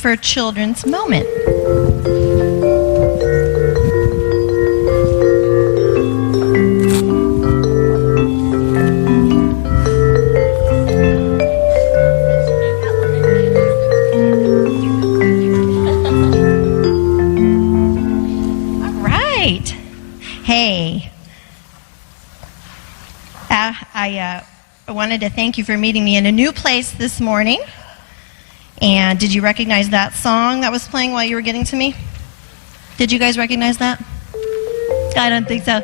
for Children's Moment. All right. Hey. I wanted to thank you for meeting me in a new place this morning. And did you recognize that song that was playing while you were getting to me? Did you guys recognize that? I don't think so.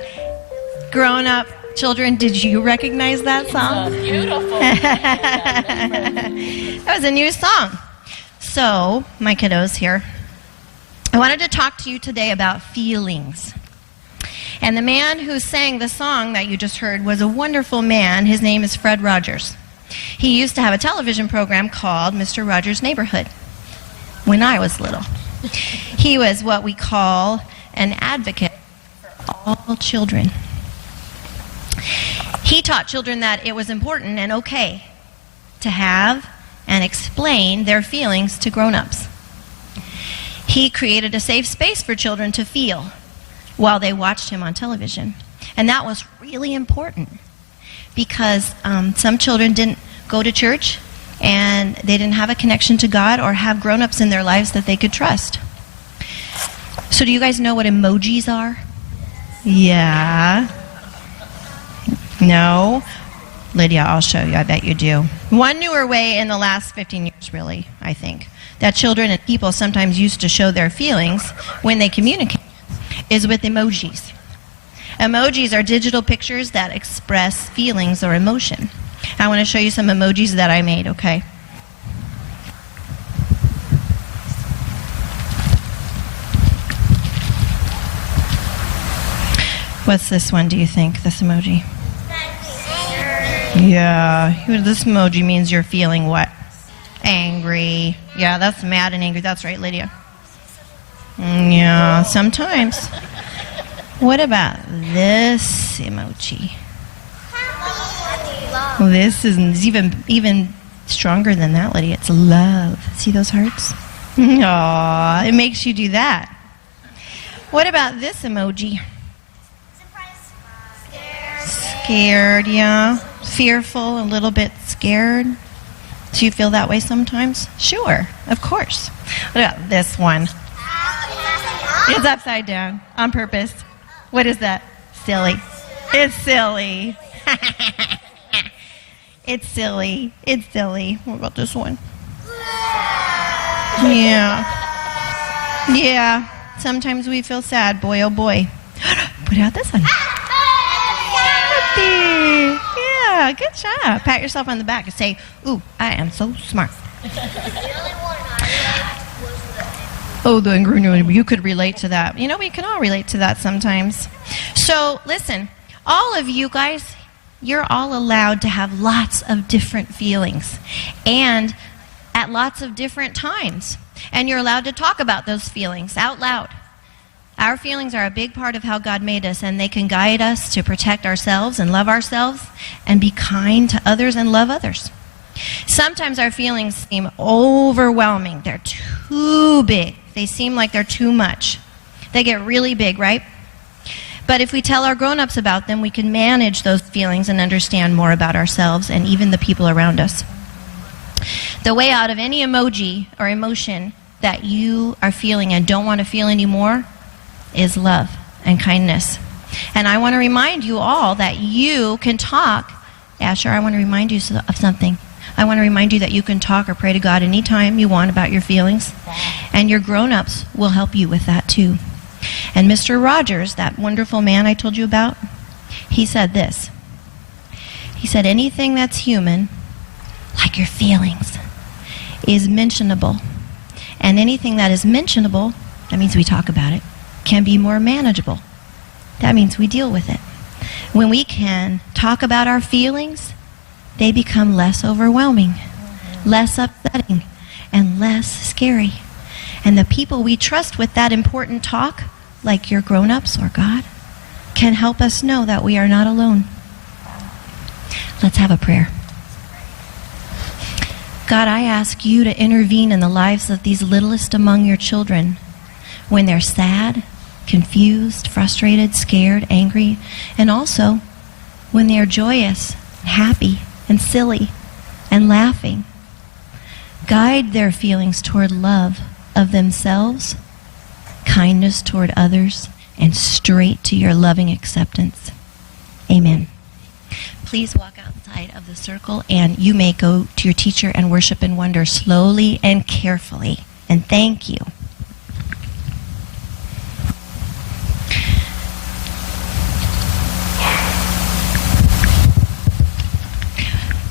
Grown up children, did you recognize that song? It's beautiful. That was a new song. So, my kiddos here, I wanted to talk to you today about feelings. And the man who sang the song that you just heard was a wonderful man. His name is Fred Rogers. He used to have a television program called Mr. Rogers' Neighborhood when I was little. He was what we call an advocate for all children. He taught children that it was important and okay to have and explain their feelings to grown-ups. He created a safe space for children to feel while they watched him on television. And that was really important because some children didn't go to church and they didn't have a connection to God or have grown-ups in their lives that they could trust. So do you guys know what emojis are? Yeah. No? Lydia, I'll show you. I bet you do. One newer way in the last 15 years, really, I think, that children and people sometimes used to show their feelings when they communicate is with emojis. Emojis are digital pictures that express feelings or emotion. I want to show you some emojis that I made, okay? What's this one, do you think, this emoji? Yeah, this emoji means you're feeling what? Angry. Yeah, that's mad and angry. That's right, Lydia. Yeah, sometimes. What about this emoji? Well, this is even stronger than that, Lydia. It's love. See those hearts? Aww, it makes you do that. What about this emoji? Scared, yeah. Fearful, a little bit scared. Do you feel that way sometimes? Sure, of course. What about this one? It's upside down on purpose. What is that? Silly. It's silly. It's silly. It's silly. What about this one? Yeah. Yeah. Sometimes we feel sad. Boy, oh boy. Put out this one. Happy. Yeah, good job. Pat yourself on the back and say, ooh, I am so smart. Oh, the angry one. You could relate to that. You know, we can all relate to that sometimes. So, listen, all of you guys, you're all allowed to have lots of different feelings and at lots of different times. And you're allowed to talk about those feelings out loud. Our feelings are a big part of how God made us, and they can guide us to protect ourselves and love ourselves and be kind to others and love others. Sometimes our feelings seem overwhelming. They're too big. They seem like they're too much. They get really big, right? But if we tell our grown-ups about them, we can manage those feelings and understand more about ourselves and even the people around us. The way out of any emoji or emotion that you are feeling and don't want to feel anymore is love and kindness. And I want to remind you all that you can talk. Asher, I want to remind you of something. I want to remind you that you can talk or pray to God anytime you want about your feelings. And your grown-ups will help you with that too. And Mr. Rogers, that wonderful man I told you about, he said this. He said, anything that's human, like your feelings, is mentionable. And anything that is mentionable, that means we talk about it, can be more manageable. That means we deal with it. When we can talk about our feelings, they become less overwhelming, less upsetting, and less scary. And the people we trust with that important talk, like your grown-ups or God, can help us know that we are not alone. Let's have a prayer. God, I ask you to intervene in the lives of these littlest among your children when they're sad, confused, frustrated, scared, angry, and also when they are joyous, happy, and silly, and laughing. Guide their feelings toward love of themselves, kindness toward others, and straight to your loving acceptance. Amen. Please walk outside of the circle, and you may go to your teacher and worship and wonder slowly and carefully. And thank you.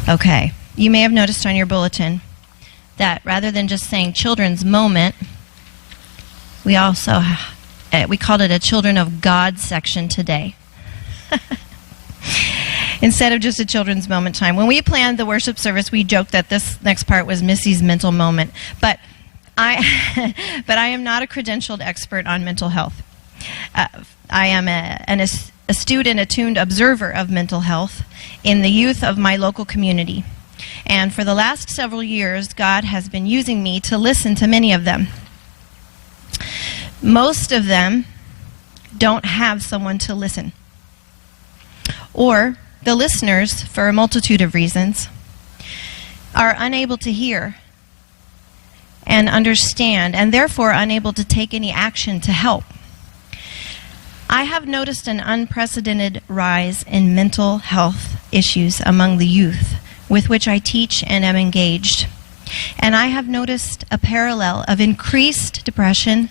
Okay, you may have noticed on your bulletin that rather than just saying Children's Moment, we also we called it a Children of God section today. Instead of just a children's moment time. When we planned the worship service, we joked that this next part was Missy's mental moment. But I am not a credentialed expert on mental health. I am an astute and attuned observer of mental health in the youth of my local community. And for the last several years, God has been using me to listen to many of them. Most of them don't have someone to listen. Or the listeners, for a multitude of reasons, are unable to hear and understand, and therefore unable to take any action to help. I have noticed an unprecedented rise in mental health issues among the youth with which I teach and am engaged. And I have noticed a parallel of increased depression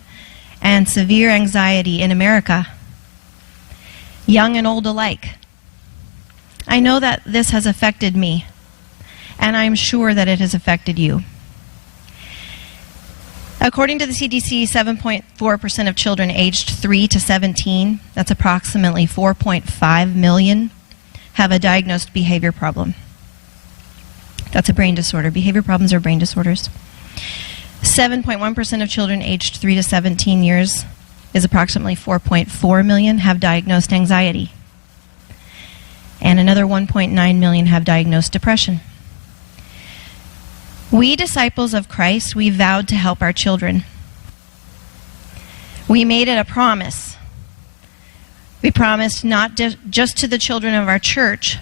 and severe anxiety in America, young and old alike. I know that this has affected me, and I'm sure that it has affected you. According to the CDC, 7.4% of children aged 3 to 17, that's approximately 4.5 million, have a diagnosed behavior problem. That's a brain disorder. Behavior problems are brain disorders. 7.1% of children aged 3 to 17 years, is approximately 4.4 million, have diagnosed anxiety. And another 1.9 million have diagnosed depression. We disciples of Christ, we vowed to help our children. We made it a promise. We promised not just to the children of our church,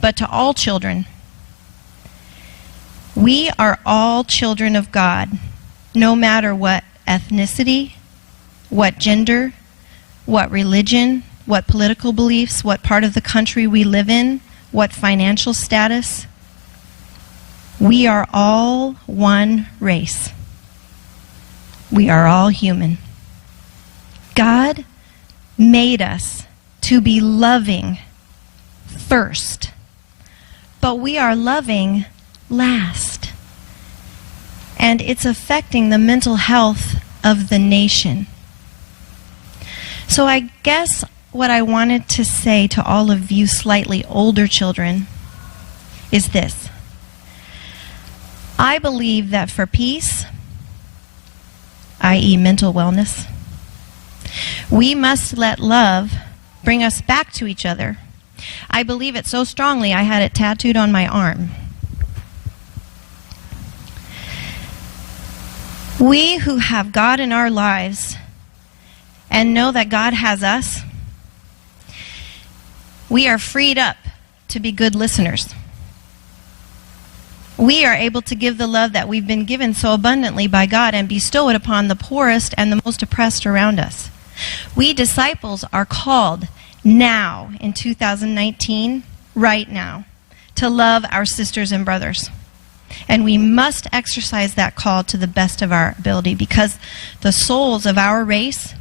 but to all children. We are all children of God, no matter what ethnicity, what gender, what religion, what political beliefs, what part of the country we live in, what financial status. We are all one race. We are all human. God made us to be loving first, but we are loving last. And it's affecting the mental health of the nation. So I guess what I wanted to say to all of you slightly older children is this. I believe that for peace, i.e. mental wellness, we must let love bring us back to each other. I believe it so strongly I had it tattooed on my arm. We who have God in our lives and know that God has us, we are freed up to be good listeners. We are able to give the love that we've been given so abundantly by God and bestow it upon the poorest and the most oppressed around us. We disciples are called now in 2019, right now, to love our sisters and brothers. And we must exercise that call to the best of our ability because the souls of our race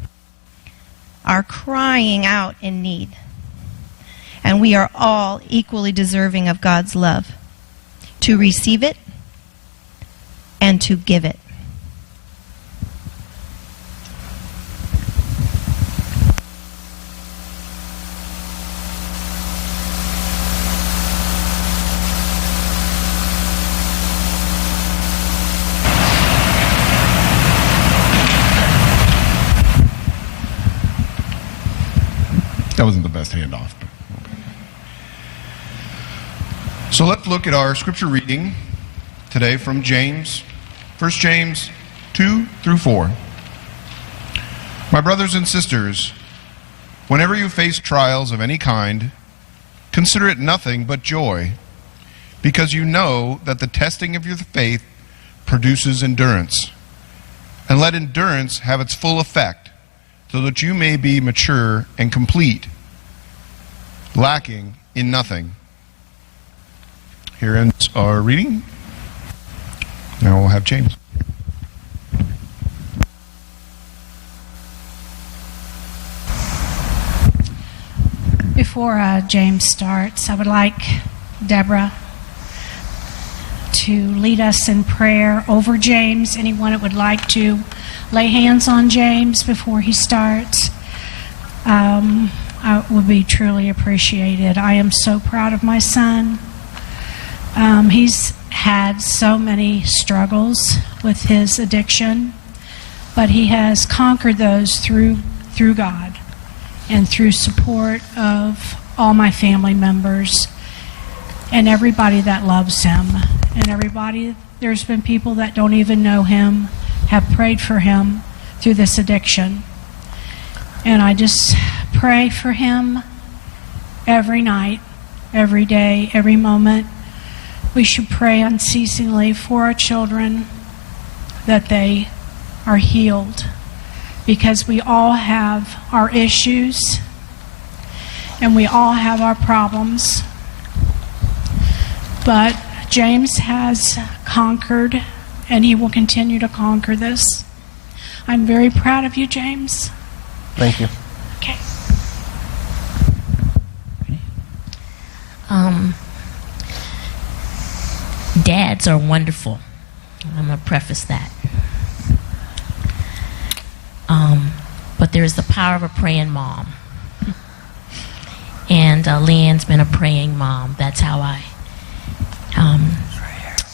are crying out in need. And we are all equally deserving of God's love, to receive it and to give it. That wasn't the best handoff. So let's look at our scripture reading today from James, 1 James 2 through 4. My brothers and sisters, whenever you face trials of any kind, consider it nothing but joy, because you know that the testing of your faith produces endurance. And let endurance have its full effect, so that you may be mature and complete, lacking in nothing. Here ends our reading. Now we'll have James. Before James starts, I would like Deborah to lead us in prayer over James. Anyone that would like to lay hands on James before he starts, I would be truly appreciated. I am so proud of my son. He's had so many struggles with his addiction, but he has conquered those through God and through support of all my family members and everybody that loves him. And everybody, there's been people that don't even know him, have prayed for him through this addiction. And I just pray for him every night, every day, every moment. We should pray unceasingly for our children that they are healed, because we all have our issues and we all have our problems. But James has conquered, and he will continue to conquer this. I'm very proud of you, James. Thank you. Okay. Dads are wonderful. I'm going to preface that. But there's the power of a praying mom. And Leanne's been a praying mom. That's how I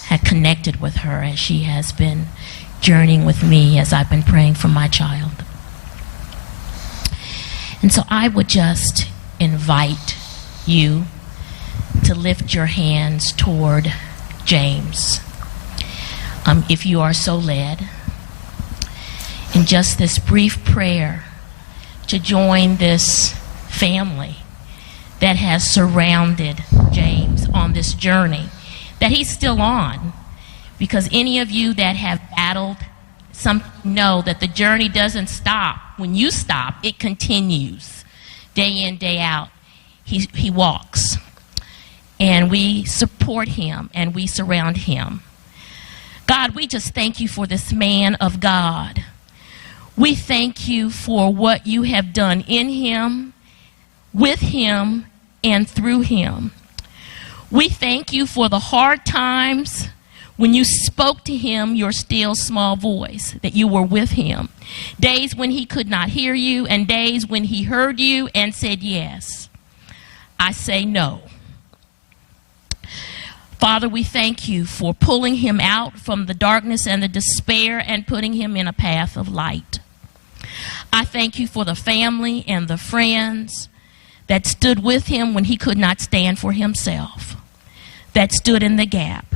had connected with her, as she has been journeying with me as I've been praying for my child. And so I would just invite you to lift your hands toward James, if you are so led, in just this brief prayer, to join this family that has surrounded James on this journey that he's still on. Because any of you that have battled something know that the journey doesn't stop. When you stop, it continues. Day in, day out, he walks. And we support him and we surround him. God, we just thank you for this man of God. We thank you for what you have done in him, with him, and through him. We thank you for the hard times when you spoke to him your still small voice, that you were with him. Days when he could not hear you, and days when he heard you and said yes. I say no. Father, we thank you for pulling him out from the darkness and the despair and putting him in a path of light. I thank you for the family and the friends that stood with him when he could not stand for himself, that stood in the gap.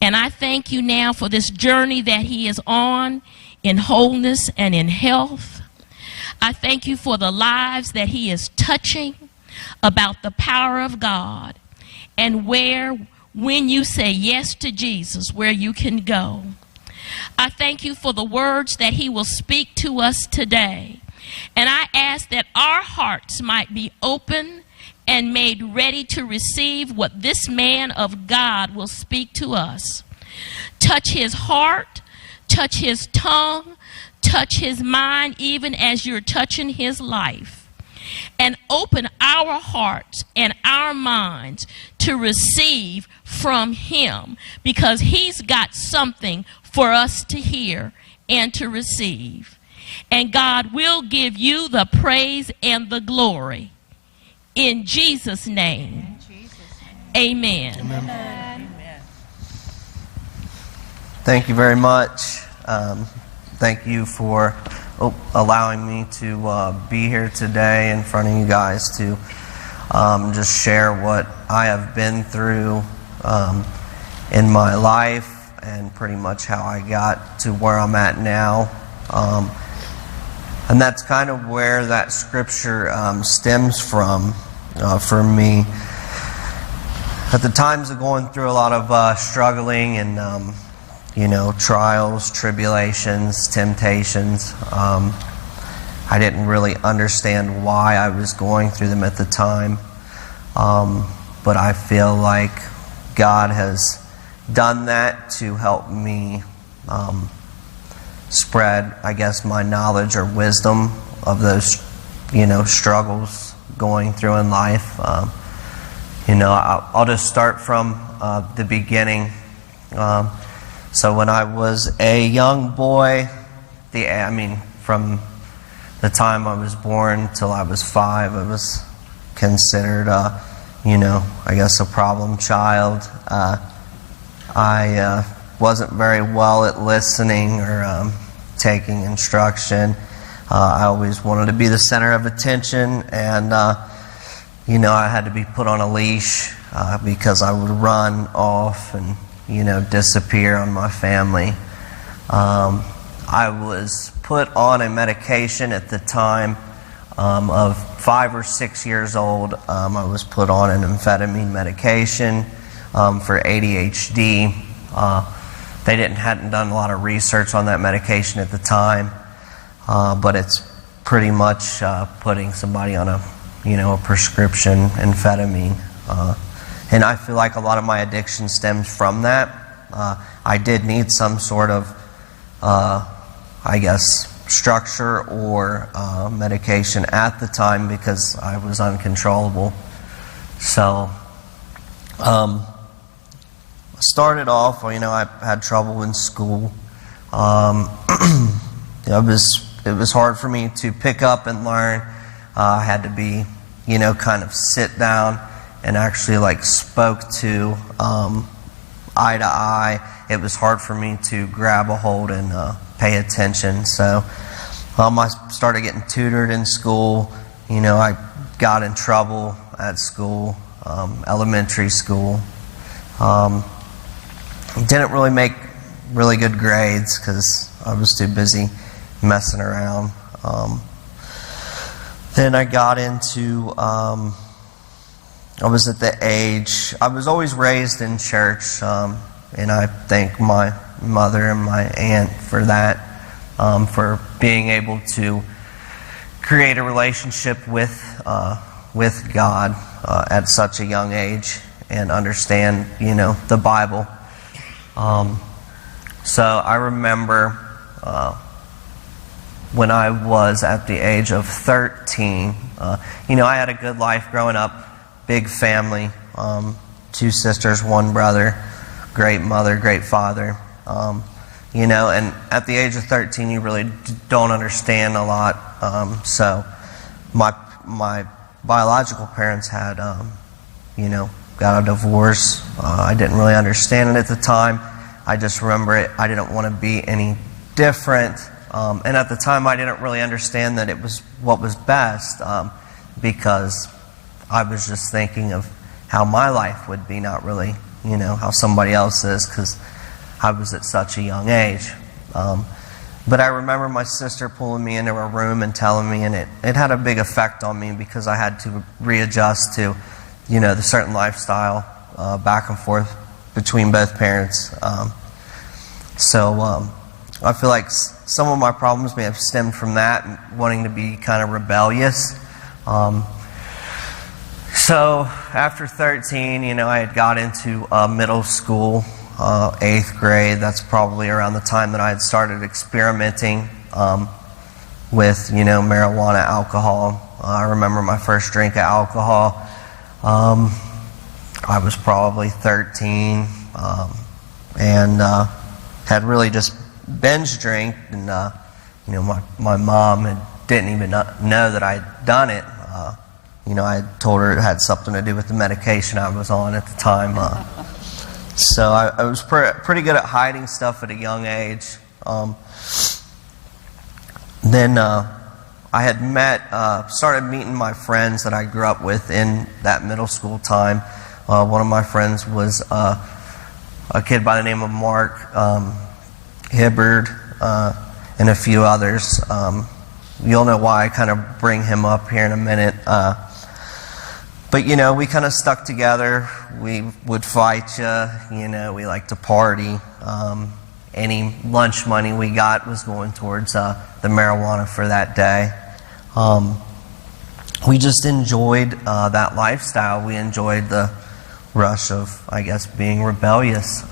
And I thank you now for this journey that he is on in wholeness and in health. I thank you for the lives that he is touching about the power of God, and where, when you say yes to Jesus, where you can go. I thank you for the words that he will speak to us today. And I ask that our hearts might be open and made ready to receive what this man of God will speak to us. Touch his heart, touch his tongue, touch his mind, even as you're touching his life. And open our hearts and our minds to receive from him, because he's got something for us to hear and to receive. And God will give you the praise and the glory. In Jesus' name, amen. Amen. Thank you very much. Thank you for allowing me to be here today in front of you guys to just share what I have been through in my life and pretty much how I got to where I'm at now. And that's kind of where that scripture stems from for me. At the times of going through a lot of struggling and, trials, tribulations, temptations, I didn't really understand why I was going through them at the time. But I feel like God has done that to help me spread, I guess, my knowledge or wisdom of those, struggles going through in life. I'll just start from the beginning. So when I was a young boy, from the time I was born till I was 5, I was considered, I guess a problem child. I wasn't very well at listening or taking instruction. I always wanted to be the center of attention, and I had to be put on a leash because I would run off and disappear on my family. I was put on a medication at the time of 5 or 6 years old. I was put on an amphetamine medication for ADHD. They hadn't done a lot of research on that medication at the time, but it's pretty much putting somebody on a prescription amphetamine. And I feel like a lot of my addiction stems from that. I did need some sort of, structure or medication at the time because I was uncontrollable. So, started off, I had trouble in school. It was hard for me to pick up and learn. I had to be, kind of sit down and actually spoke to eye to eye. It was hard for me to grab a hold and pay attention. So I started getting tutored in school. I got in trouble at school, elementary school. Didn't really make really good grades because I was too busy messing around. Then I got into, I was at the age, I was always raised in church, and I thank my mother and my aunt for that, for being able to create a relationship with God at such a young age and understand, the Bible. So I remember when I was at the age of 13, I had a good life growing up, big family, 2 sisters, 1 brother, great mother, great father. And at the age of 13, you really don't understand a lot. So my biological parents had, got a divorce. I didn't really understand it at the time. I just remember it. I didn't want to be any different. And at the time, I didn't really understand that it was what was best because I was just thinking of how my life would be, not really, how somebody else's, because I was at such a young age. But I remember my sister pulling me into a room and telling me, and it had a big effect on me because I had to readjust to, the certain lifestyle back and forth between both parents. So I feel like some of my problems may have stemmed from that, wanting to be kind of rebellious. So after 13, I had got into middle school, 8th grade. That's probably around the time that I had started experimenting with, marijuana, alcohol. I remember my first drink of alcohol. I was probably 13 and had really just binge drank, and my mom didn't even know that I had done it. I had told her it had something to do with the medication I was on at the time. So I was pretty good at hiding stuff at a young age. Then I had started meeting my friends that I grew up with in that middle school time. One of my friends was a kid by the name of Mark Hibbard, and a few others. You'll know why I kind of bring him up here in a minute. But, we kind of stuck together. We would fight, we liked to party. Any lunch money we got was going towards the marijuana for that day. We just enjoyed that lifestyle. We enjoyed the rush of, I guess, being rebellious.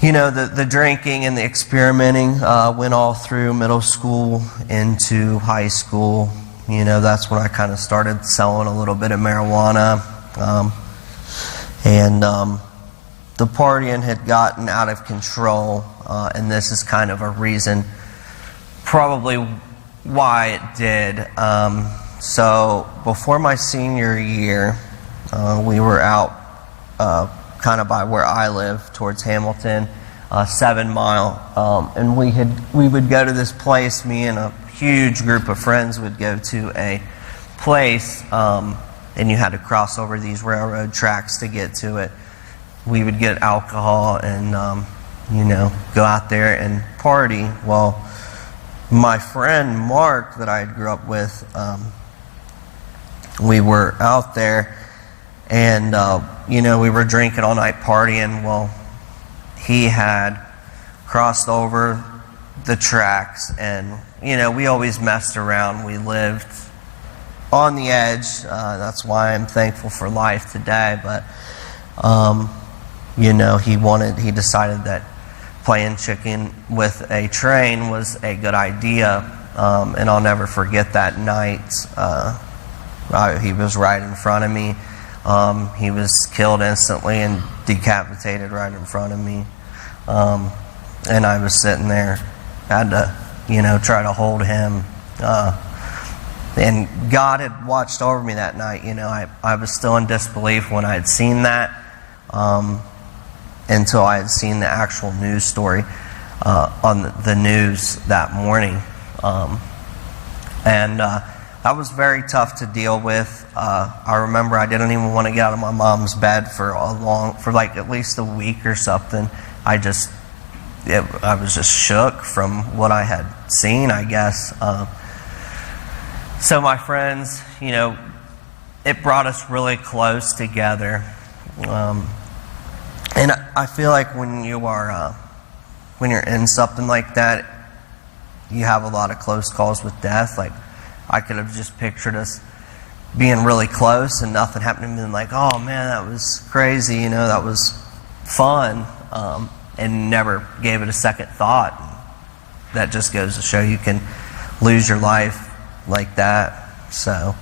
The drinking and the experimenting went all through middle school into high school. That's when I kind of started selling a little bit of marijuana. And the partying had gotten out of control. And this is kind of a reason probably why it did. So before my senior year, we were out kind of by where I live, towards Hamilton, 7 Mile, and we would go to this place. Me and a huge group of friends would go to a place, and you had to cross over these railroad tracks to get to it. We would get alcohol and go out there and party. Well, my friend Mark that I grew up with, we were out there. And, we were drinking all night partying. Well, he had crossed over the tracks, and, we always messed around. We lived on the edge. That's why I'm thankful for life today. But, he decided that playing chicken with a train was a good idea. And I'll never forget that night. He was right in front of me. He was killed instantly and decapitated right in front of me. And I was sitting there, had to, try to hold him. And God had watched over me that night. I was still in disbelief when I had seen that, until I had seen the actual news story on the news that morning. That was very tough to deal with. I remember I didn't even want to get out of my mom's bed for at least a week or something. I was just shook from what I had seen, I guess. So my friends, it brought us really close together. And I feel like when you're in something like that, you have a lot of close calls with death. Like, I could have just pictured us being really close and nothing happening, and been like, oh man, that was crazy, that was fun, and never gave it a second thought. That just goes to show you can lose your life like that. So,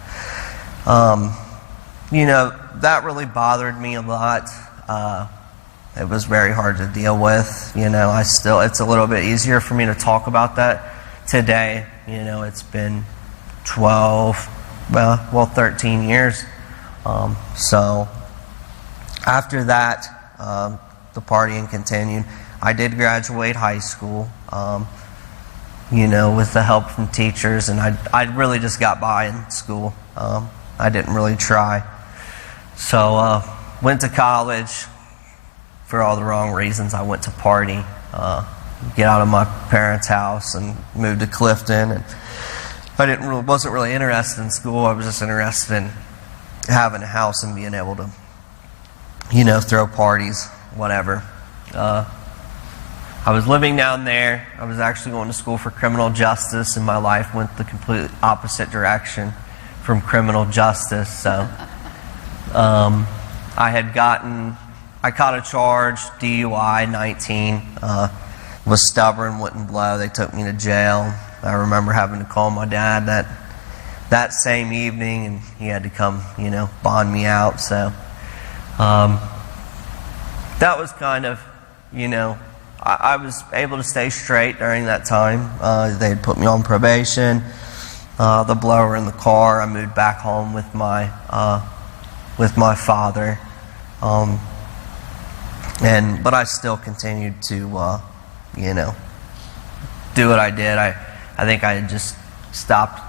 that really bothered me a lot. It was very hard to deal with. It's a little bit easier for me to talk about that today. It's been 13 years. So after that, the partying continued. I did graduate high school, with the help from teachers, and I really just got by in school. I didn't really try. So went to college for all the wrong reasons. I went to party, get out of my parents' house, and moved to Clifton. And I wasn't really interested in school. I was just interested in having a house and being able to, throw parties, whatever. I was living down there. I was actually going to school for criminal justice, and my life went the complete opposite direction from criminal justice. So I caught a charge, DUI, 19, was stubborn, wouldn't blow. They took me to jail. I remember having to call my dad that same evening, and he had to come, bond me out. So that was kind of, I was able to stay straight during that time. They had put me on probation, the blower in the car. I moved back home with my father, but I still continued to, do what I did. I think I had just stopped,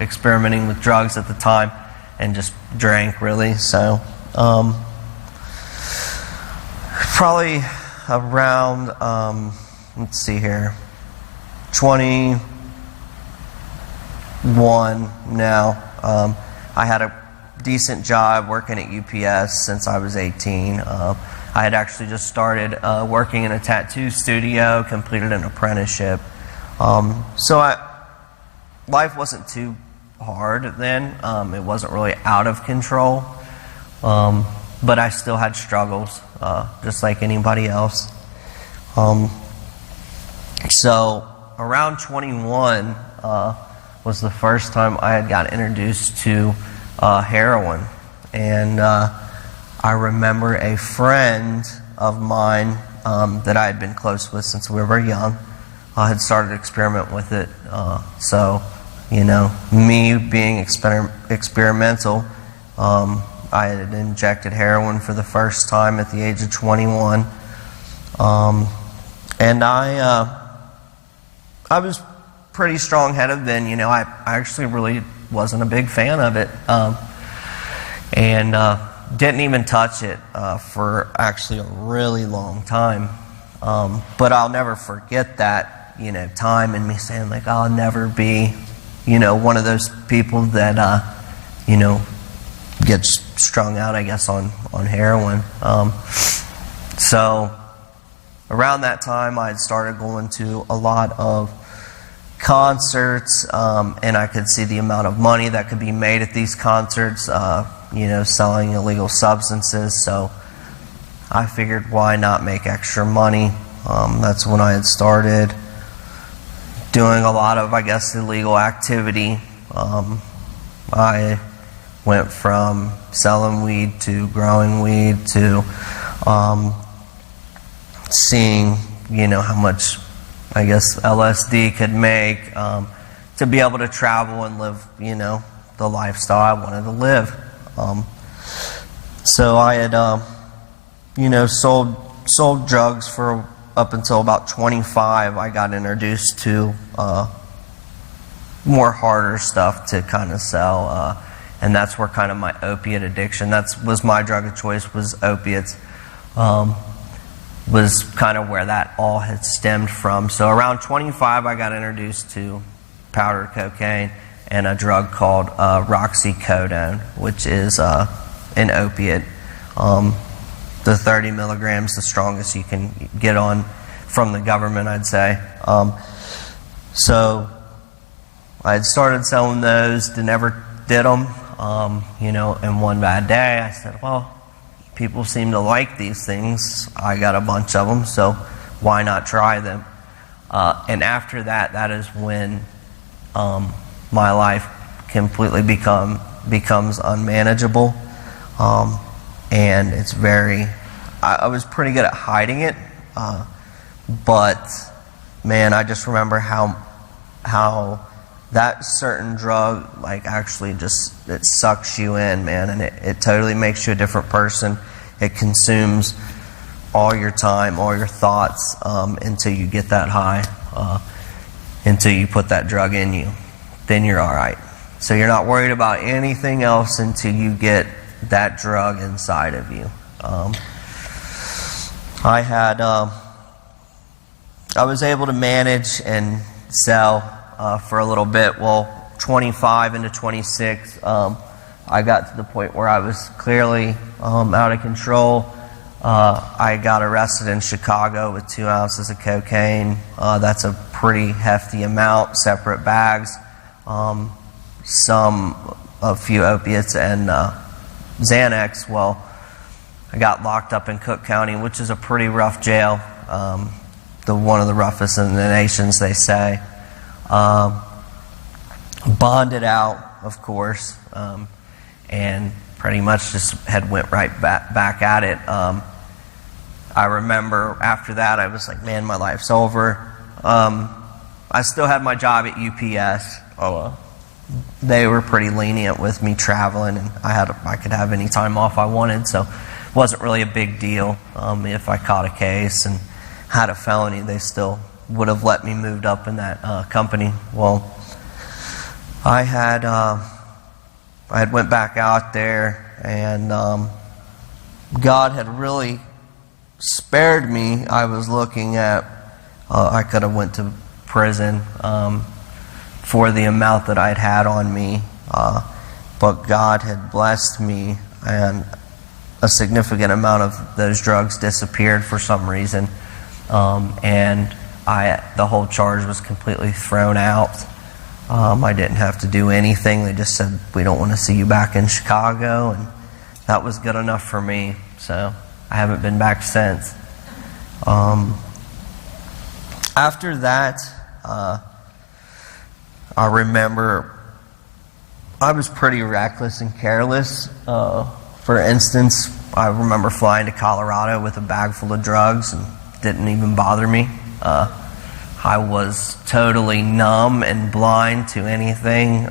experimenting with drugs at the time and just drank, really. So Probably around, let's see here, 21 now. I had a decent job working at UPS since I was 18. I had actually just started working in a tattoo studio, completed an apprenticeship. Life wasn't too hard then. It wasn't really out of control. But I still had struggles, just like anybody else. So around 21 was the first time I had got introduced to heroin. And I remember a friend of mine that I had been close with since we were young had started to experiment with it. So, me being experimental, I had injected heroin for the first time at the age of 21. And I was pretty strong-headed then. I actually really wasn't a big fan of it. And didn't even touch it for actually a really long time. But I'll never forget that, time and me saying, like, I'll never be, one of those people that, gets strung out, I guess, on heroin. So around that time, I had started going to a lot of concerts, and I could see the amount of money that could be made at these concerts, selling illegal substances. So I figured, why not make extra money? That's when I had started doing a lot of, I guess, illegal activity. I went from selling weed to growing weed to seeing, how much, I guess, LSD could make, to be able to travel and live, the lifestyle I wanted to live. So I had, sold drugs for up until about 25. I got introduced to more harder stuff to kind of sell, and that's where kind of my opiate addiction, was my drug of choice, was opiates, was kind of where that all had stemmed from. So around 25, I got introduced to powdered cocaine and a drug called roxycodone, which is an opiate. The 30 milligrams, the strongest you can get on from the government, I'd say. So I had started selling those, never did them. And one bad day I said, well, people seem to like these things. I got a bunch of them, so why not try them? And after that is when my life completely becomes unmanageable. And it's I was pretty good at hiding it, but man, I just remember how that certain drug, like, actually it sucks you in, man, and it totally makes you a different person. It consumes all your time, all your thoughts, until you get that high, until you put that drug in you. Then you're all right. So you're not worried about anything else until you get that drug inside of you. I was able to manage and sell for a little bit. Well, 25 into 26, I got to the point where I was clearly out of control. I got arrested in Chicago with 2 ounces of cocaine. That's a pretty hefty amount, separate bags, a few opiates, and Xanax. Well, I got locked up in Cook County, which is a pretty rough jail, one of the roughest in the nations, they say. Bonded out, of course, and pretty much just went right back at it. I remember after that, I was like, man, my life's over. I still had my job at UPS. They were pretty lenient with me traveling, and I could have any time off I wanted, so it wasn't really a big deal. If I caught a case and had a felony, they still would have let me moved up in that company. Well, I had went back out there, and God had really spared me, I was looking at, I could have went to prison for the amount that I'd had on me. But God had blessed me, and a significant amount of those drugs disappeared for some reason. And the whole charge was completely thrown out. I didn't have to do anything. They just said, we don't want to see you back in Chicago. And that was good enough for me. So I haven't been back since. After that, I remember I was pretty reckless and careless. For instance, I remember flying to Colorado with a bag full of drugs and didn't even bother me. I was totally numb and blind to anything.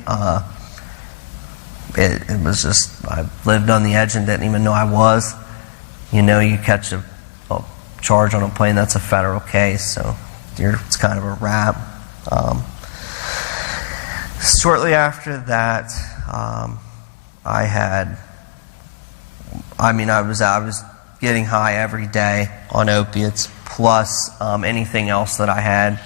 It was just, I lived on the edge and didn't even know I was. You know, you catch a charge on a plane, that's a federal case, so it's kind of a wrap. Shortly after that, I was getting high every day on opiates, plus anything else that I had.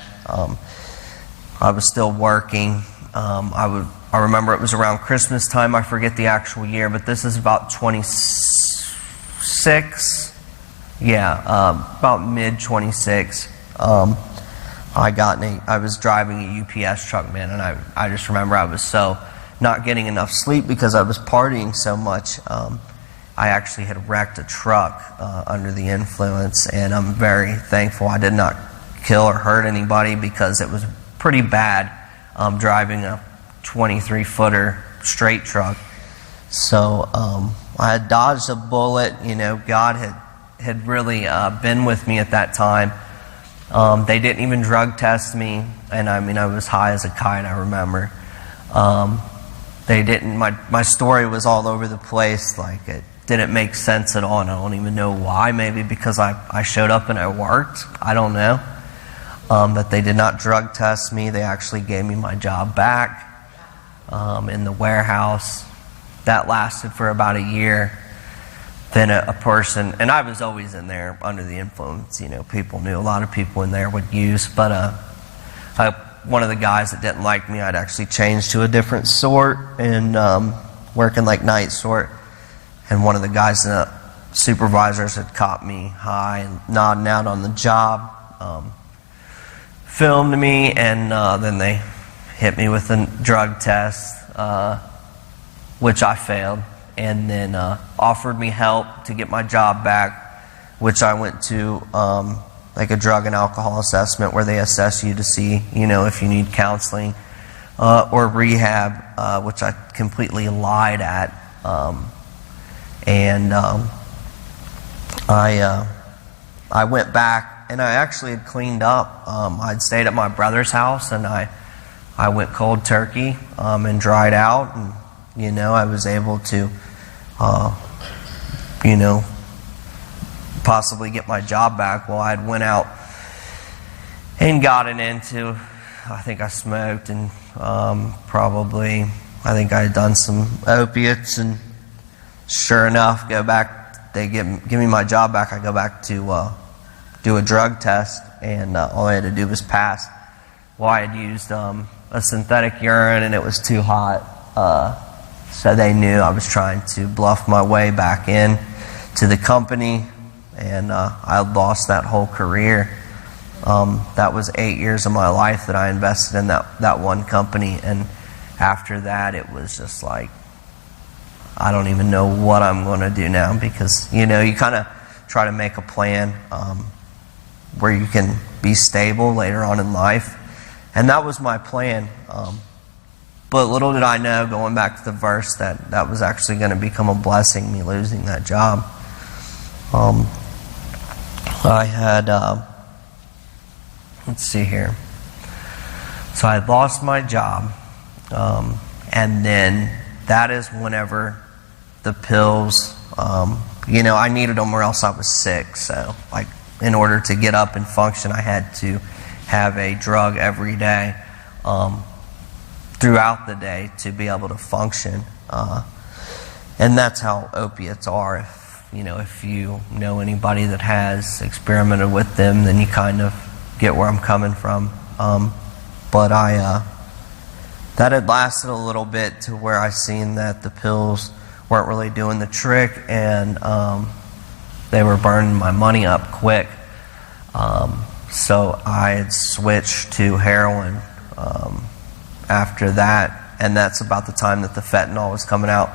I was still working. I remember it was around Christmas time. I forget the actual year, but this is about 26. Yeah, about mid 26. I was driving a UPS truck, man, and I just remember I was so not getting enough sleep because I was partying so much. I actually had wrecked a truck under the influence, and I'm very thankful I did not kill or hurt anybody because it was pretty bad driving a 23-footer straight truck. So I had dodged a bullet. You know, God had really been with me at that time. They didn't even drug test me, and I was high as a kite, I remember. They didn't, my story was all over the place, like it didn't make sense at all, and I don't even know why. Maybe because I showed up and I worked, I don't know. That they did not drug test me. They actually gave me my job back in the warehouse. That lasted for about a year. Then a person, and I was always in there under the influence, you know, people knew, a lot of people in there would use, but one of the guys that didn't like me, I'd actually changed to a different sort and working like night sort, and one of the guys, supervisors, had caught me high and nodding out on the job, filmed me, and then they hit me with a drug test, which I failed. And then offered me help to get my job back, which I went to like a drug and alcohol assessment where they assess you to see, you know, if you need counseling or rehab, which I completely lied at. I went back, and I actually had cleaned up. I'd stayed at my brother's house, and I went cold turkey and dried out, and you know, I was able to you know, possibly get my job back. Well, I'd went out and gotten into, I think I smoked, and I think I had done some opiates, and sure enough, go back, they give me my job back. I go back to do a drug test, and all I had to do was pass. Well, I had used a synthetic urine, and it was too hot. So they knew I was trying to bluff my way back in to the company, and I lost that whole career. That was 8 years of my life that I invested in that one company, and after that it was just like, I don't even know what I'm going to do now, because, you know, you kind of try to make a plan where you can be stable later on in life, and that was my plan. But little did I know, going back to the verse, that was actually going to become a blessing, me losing that job. I had, let's see here. So I lost my job, and then that is whenever the pills, you know, I needed them or else I was sick. So, like, in order to get up and function, I had to have a drug every day. Throughout the day to be able to function. And that's how opiates are. if you know anybody that has experimented with them, then you kind of get where I'm coming from. But that had lasted a little bit to where I seen that the pills weren't really doing the trick, and they were burning my money up quick. So I had switched to heroin after that, and that's about the time that the fentanyl was coming out.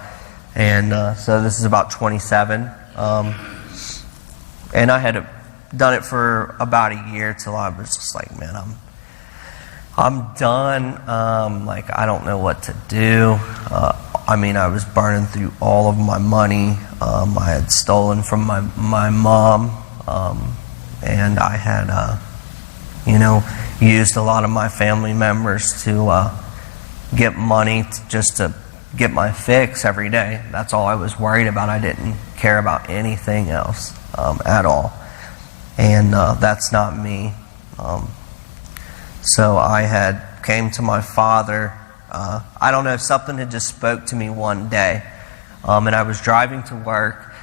And so this is about 27. And I had done it for about a year till I was just like, man, I'm done. I don't know what to do. I was burning through all of my money. I had stolen from my mom, and I had, used a lot of my family members to get money just to get my fix every day. That's all I was worried about. I didn't care about anything else at all. And that's not me. So I had came to my father. I don't know, something had just spoke to me one day. And I was driving to work,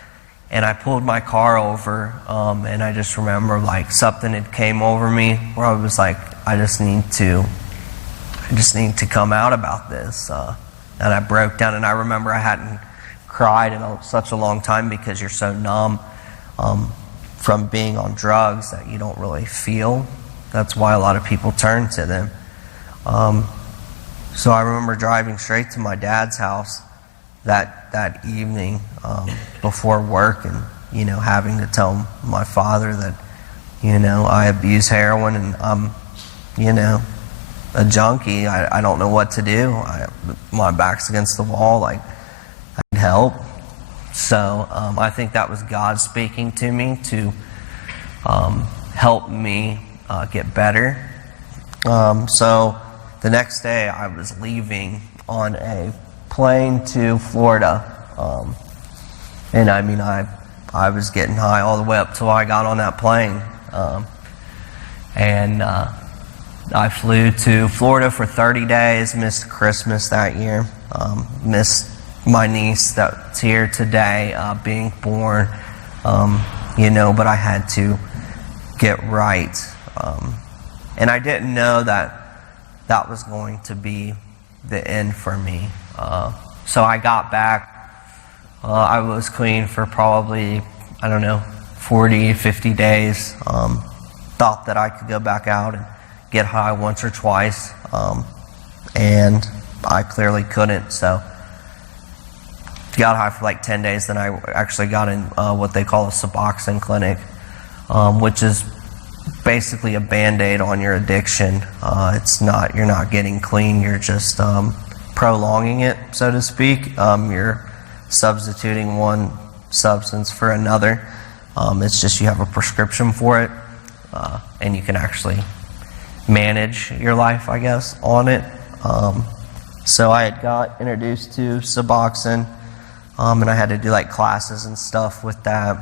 and I pulled my car over, and I just remember something had came over me where I was like, I just need to come out about this. And I broke down, and I remember I hadn't cried in such a long time because you're so numb from being on drugs that you don't really feel. That's why a lot of people turn to them. So I remember driving straight to my dad's house that evening before work, and having to tell my father that I abuse heroin and I'm a junkie. I don't know what to do. My back's against the wall. I need help. So I think that was God speaking to me to help me get better. So the next day I was leaving on a plane to Florida. And I was getting high all the way up till I got on that plane. And I flew to Florida for 30 days, missed Christmas that year, missed my niece that's here today being born, but I had to get right. And I didn't know that was going to be the end for me. So I got back. I was clean for probably, 40, 50 days. Thought that I could go back out and get high once or twice, and I clearly couldn't. So got high for 10 days. Then I actually got in what they call a Suboxone clinic, which is basically a Band-Aid on your addiction. You're not getting clean. You're just prolonging it, so to speak. You're substituting one substance for another. It's just you have a prescription for it, and you can actually manage your life, I guess, on it. So I had got introduced to Suboxone, and I had to do classes and stuff with that.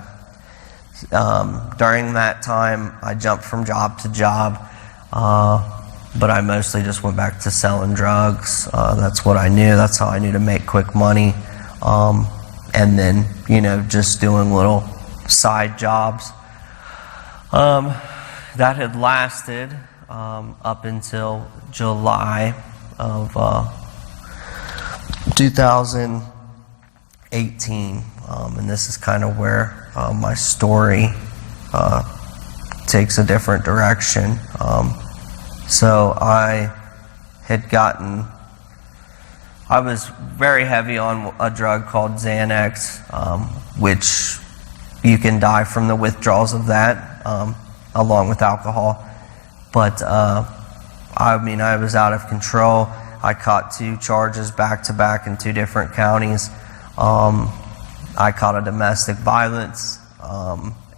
During that time, I jumped from job to job, but I mostly just went back to selling drugs. That's what I knew. That's how I knew to make quick money. And then, just doing little side jobs. That had lasted up until July of 2018. And this is kind of where my story takes a different direction. So I was very heavy on a drug called Xanax, which you can die from the withdrawals of that, along with alcohol. But I was out of control. I caught 2 charges back to back in 2 different counties. I caught a domestic violence,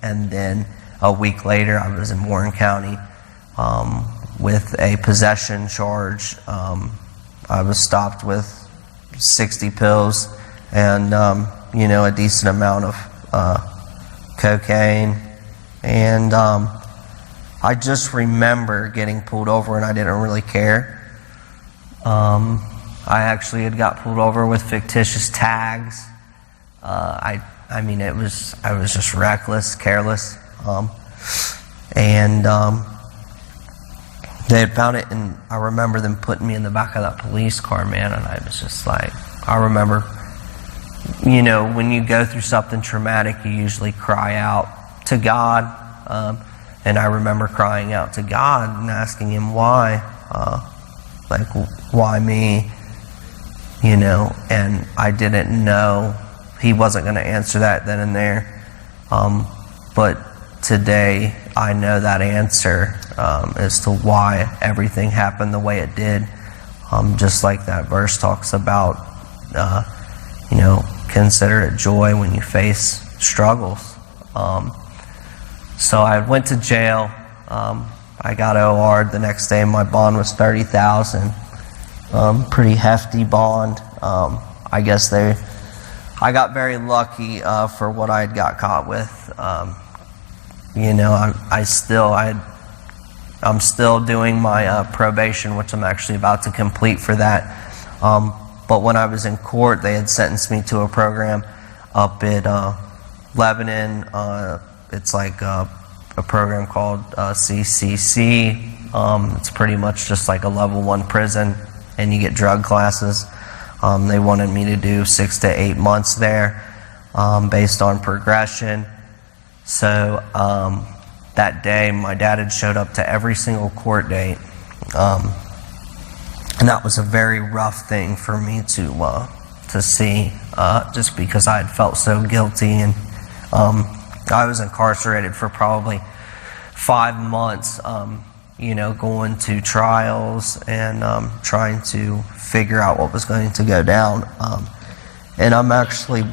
and then a week later I was in Warren County with a possession charge. I was stopped with 60 pills and a decent amount of cocaine. And I just remember getting pulled over, and I didn't really care. I actually had got pulled over with fictitious tags. I I mean, I was just reckless, careless, and they had found it, and I remember them putting me in the back of that police car, man, and I was just like, I remember, you know, when you go through something traumatic, you usually cry out to God, and I remember crying out to God and asking Him why, like, why me, you know, and I didn't know. He wasn't going to answer that then and there, but today I know that answer as to why everything happened the way it did, just like that verse talks about, you know, consider it joy when you face struggles. So I went to jail. I got OR'd the next day. My bond was $30,000, pretty hefty bond. I guess I got very lucky for what I had got caught with. You know, I'm still doing my probation, which I'm actually about to complete for that. But when I was in court, they had sentenced me to a program up at Blevins. It's like a program called CCC. It's pretty much just like a level 1 prison, and you get drug classes. They wanted me to do 6 to 8 months there, based on progression. So that day, my dad had showed up to every single court date, and that was a very rough thing for me to see, just because I had felt so guilty, and I was incarcerated for probably 5 months, you know, going to trials and trying to figure out what was going to go down. And I'm actually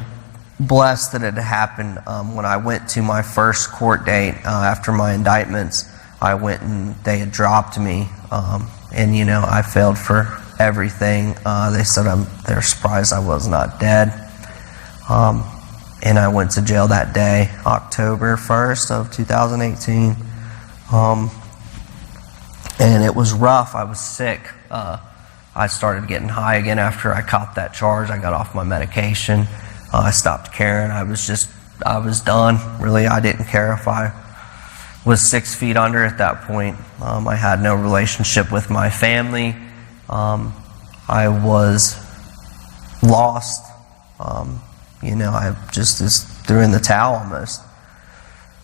blessed that it happened when I went to my first court date after my indictments. I went and they had dropped me, and you know, I failed for everything. They said they were surprised I was not dead, and I went to jail that day, October 1st of 2018, and it was rough. I was sick. I started getting high again after I caught that charge. I got off my medication. I stopped caring. I was done. Really, I didn't care if I was 6 feet under at that point. I had no relationship with my family. I was lost. You know, I just threw in the towel almost.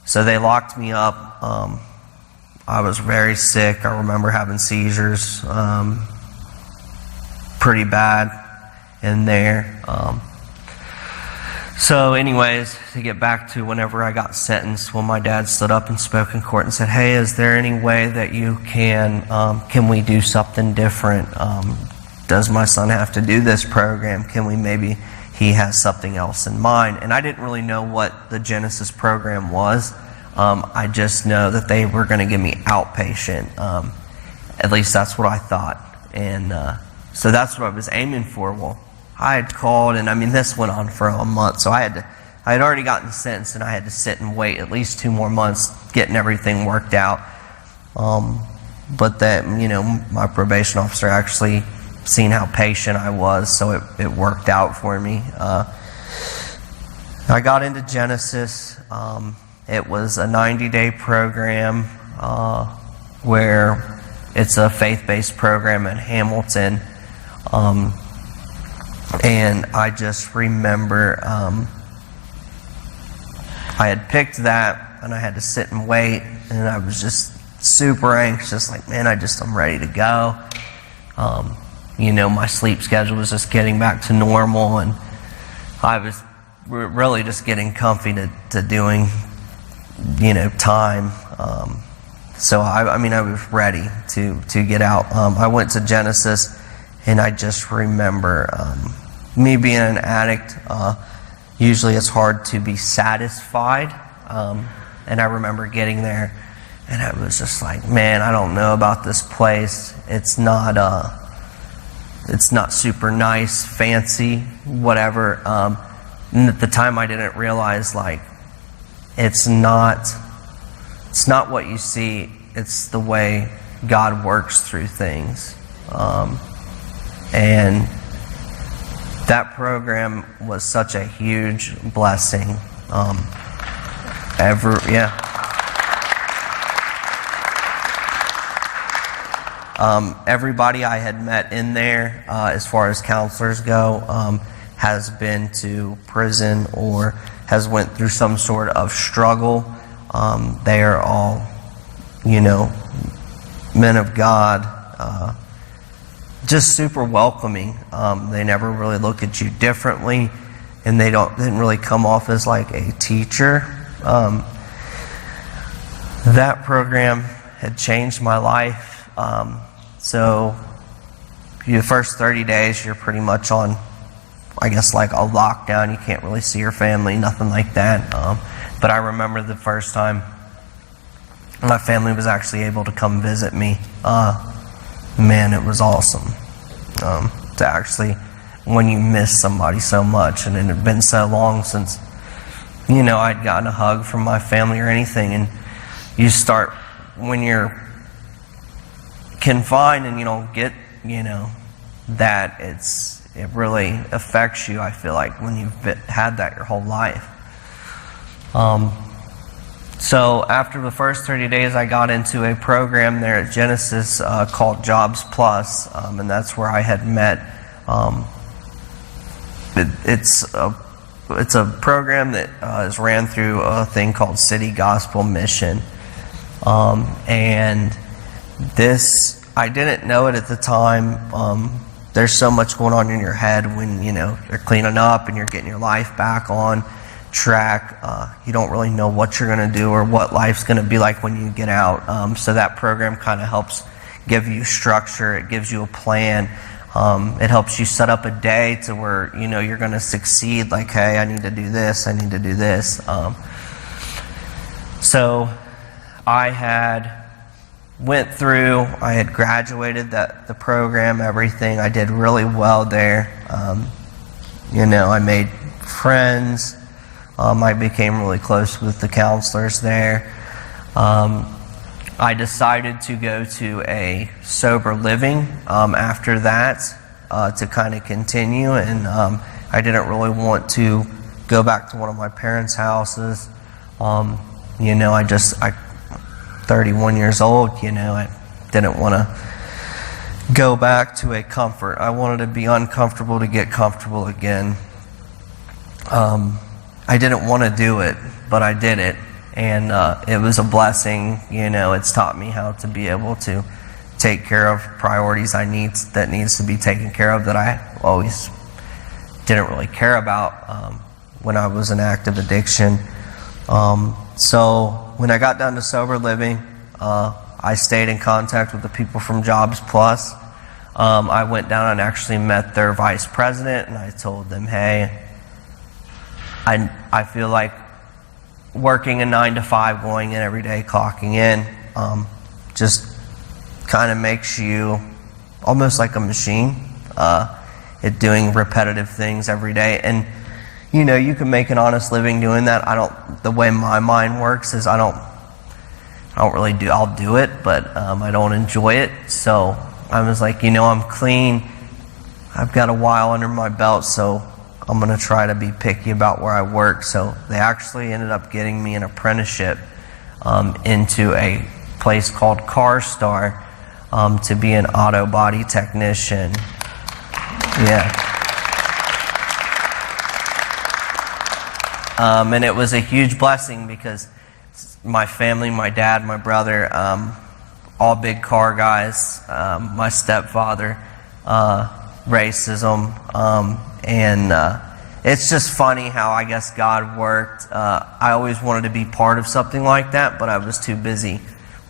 So they locked me up. I was very sick. I remember having seizures, pretty bad in there. So anyways, to get back to whenever I got sentenced, when my dad stood up and spoke in court and said, hey, is there any way that you can we do something different? Does my son have to do this program? Maybe he has something else in mind? And I didn't really know what the Genesis program was. I just know that they were going to give me outpatient. At least that's what I thought. And so that's what I was aiming for. Well, I had called, and I mean, this went on for a month, so I had already gotten sentenced, and I had to sit and wait at least 2 more months getting everything worked out. But that, you know, my probation officer actually seen how patient I was, so it worked out for me. I got into Genesis. It was a 90-day program where it's a faith-based program in Hamilton. And I just remember I had picked that, and I had to sit and wait, and I was just super anxious, like, man, I'm ready to go. You know, my sleep schedule was just getting back to normal, and I was really just getting comfy to doing, you know, time. So I was ready to get out. I went to Genesis, and I just remember me being an addict. Usually it's hard to be satisfied, and I remember getting there, and I was just like, man, I don't know about this place. It's not super nice, fancy, whatever. And at the time, I didn't realize, like, it's not what you see. It's the way God works through things. And that program was such a huge blessing. Everybody I had met in there, as far as counselors go, has been to prison or has went through some sort of struggle. They are all, men of God, just super welcoming. They never really look at you differently, and they didn't really come off as like a teacher. That program had changed my life. So the first 30 days, you're pretty much on, I guess, like a lockdown. You can't really see your family, nothing like that. But I remember the first time my family was actually able to come visit me. Man, it was awesome to actually, when you miss somebody so much, and it had been so long since, I'd gotten a hug from my family or anything, and you start, when you're confined and you don't get, that it really affects you, I feel like, when you've had that your whole life. So after the first 30 days, I got into a program there at Genesis called Jobs Plus, and that's where I had met. It's a program that is ran through a thing called City Gospel Mission, and this, I didn't know it at the time. There's so much going on in your head when you're cleaning up and you're getting your life back on track. You don't really know what you're going to do or what life's going to be like when you get out. So that program kind of helps give you structure. It gives you a plan. It helps you set up a day to where you're going to succeed. Like, hey, I need to do this. I need to do this. So I had graduated the program, everything. I did really well there. I made friends. I became really close with the counselors there. I decided to go to a sober living after that to kind of continue, and I didn't really want to go back to one of my parents' houses. I'm 31 years old, I didn't want to go back to a comfort. I wanted to be uncomfortable to get comfortable again. I didn't want to do it, but I did it, and it was a blessing. It's taught me how to be able to take care of priorities that needs to be taken care of that I always didn't really care about when I was in active addiction. So when I got down to sober living, I stayed in contact with the people from Jobs Plus. I went down and actually met their vice president, and I told them, hey, I feel like working a 9 to 5, going in every day, clocking in, just kind of makes you almost like a machine, at doing repetitive things every day. And you can make an honest living doing that. The way my mind works is I'll do it, but I don't enjoy it. So I was like, I'm clean. I've got a while under my belt, so I'm going to try to be picky about where I work. So they actually ended up getting me an apprenticeship into a place called Car Star to be an auto body technician. Yeah. And it was a huge blessing because my family, my dad, my brother, all big car guys, my stepfather, racism, and it's just funny how I guess God worked. I always wanted to be part of something like that, but I was too busy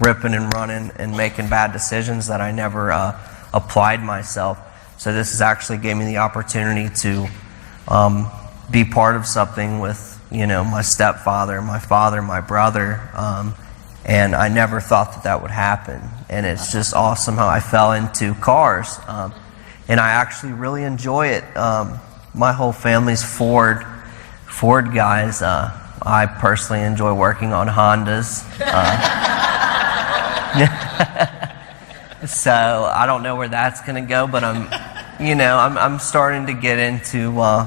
ripping and running and making bad decisions that I never applied myself. So this has actually gave me the opportunity to be part of something with my stepfather, my father, my brother, and I never thought that would happen. And it's just awesome how I fell into cars, and I actually really enjoy it. My whole family's Ford guys. I personally enjoy working on Hondas. So I don't know where that's going to go, but I'm starting to get into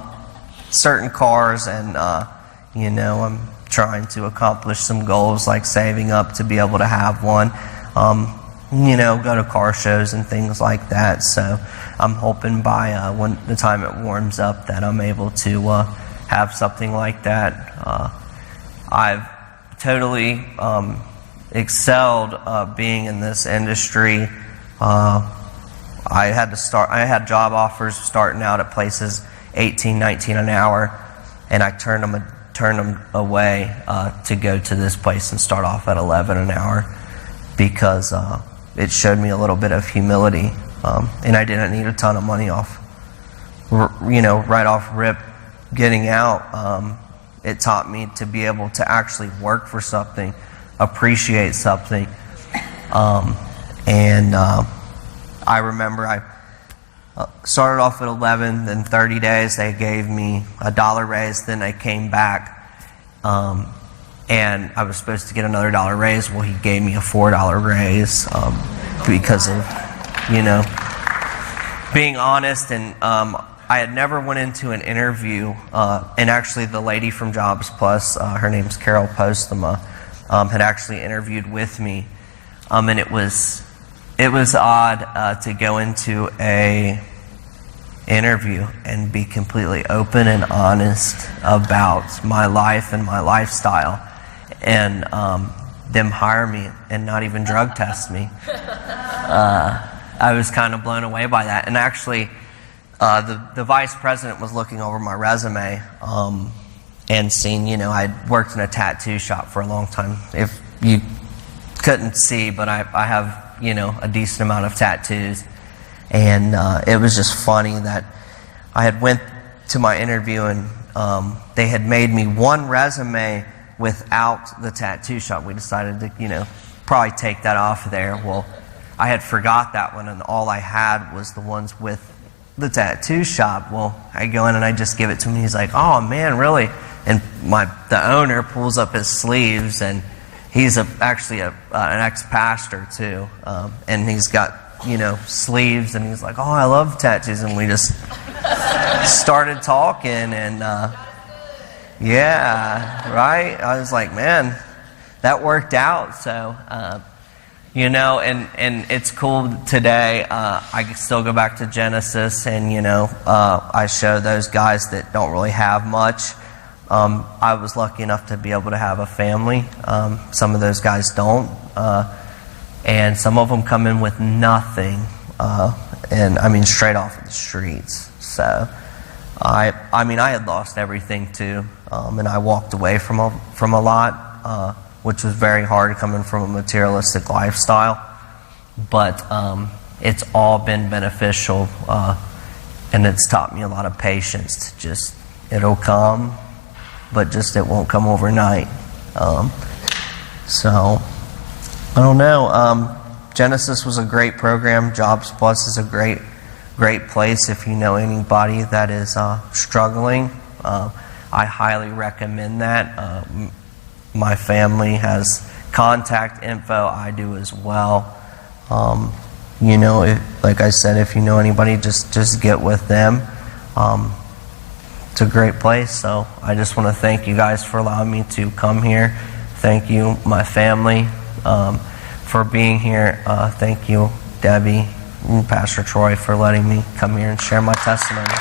certain cars, and I'm trying to accomplish some goals like saving up to be able to have one. Go to car shows and things like that. So I'm hoping by when the time it warms up that I'm able to have something like that. I've totally excelled being in this industry. I had job offers starting out at places $18, $19 an hour, and I turned them away to go to this place and start off at $11 an hour because it showed me a little bit of humility, and I didn't need a ton of money right off rip getting out. It taught me to be able to actually work for something, appreciate something, and I remember I started off at 11, then 30 days they gave me a $1 raise, then they came back, and I was supposed to get another $1 raise. Well, he gave me a $4 raise because of, being honest, and I had never went into an interview, and actually the lady from Jobs Plus, her name's Carol Postema, had actually interviewed with me, and it was odd to go into a interview and be completely open and honest about my life and my lifestyle, and them hire me and not even drug test me. I was kind of blown away by that. And actually, the vice president was looking over my resume and seeing, I'd worked in a tattoo shop for a long time. If you couldn't see, but I have, a decent amount of tattoos. And it was just funny that I had went to my interview and they had made me one resume without the tattoo shop. We decided to, probably take that off there. Well, I had forgot that one, and all I had was the ones with the tattoo shop. Well, I go in and I just give it to him. He's like, "Oh man, really?" And the owner pulls up his sleeves, and he's actually an ex-pastor too, and he's got sleeves, and he's like, "Oh, I love tattoos," and we just started talking, and yeah, right. I was like, man, that worked out. So. And it's cool today. I can still go back to Genesis, and I show those guys that don't really have much. I was lucky enough to be able to have a family. Some of those guys don't, and some of them come in with nothing, and I mean straight off of the streets. So, I had lost everything too, and I walked away from a lot. Which was very hard coming from a materialistic lifestyle. But it's all been beneficial, and it's taught me a lot of patience. It'll come, but it won't come overnight. So, I don't know. Genesis was a great program. Jobs Plus is a great place if you know anybody that is struggling. I highly recommend that. My family has contact info. I do as well. Like I said, if you know anybody, just get with them. It's a great place. So I just want to thank you guys for allowing me to come here. Thank you, my family, for being here. Thank you, Debbie and Pastor Troy, for letting me come here and share my testimony.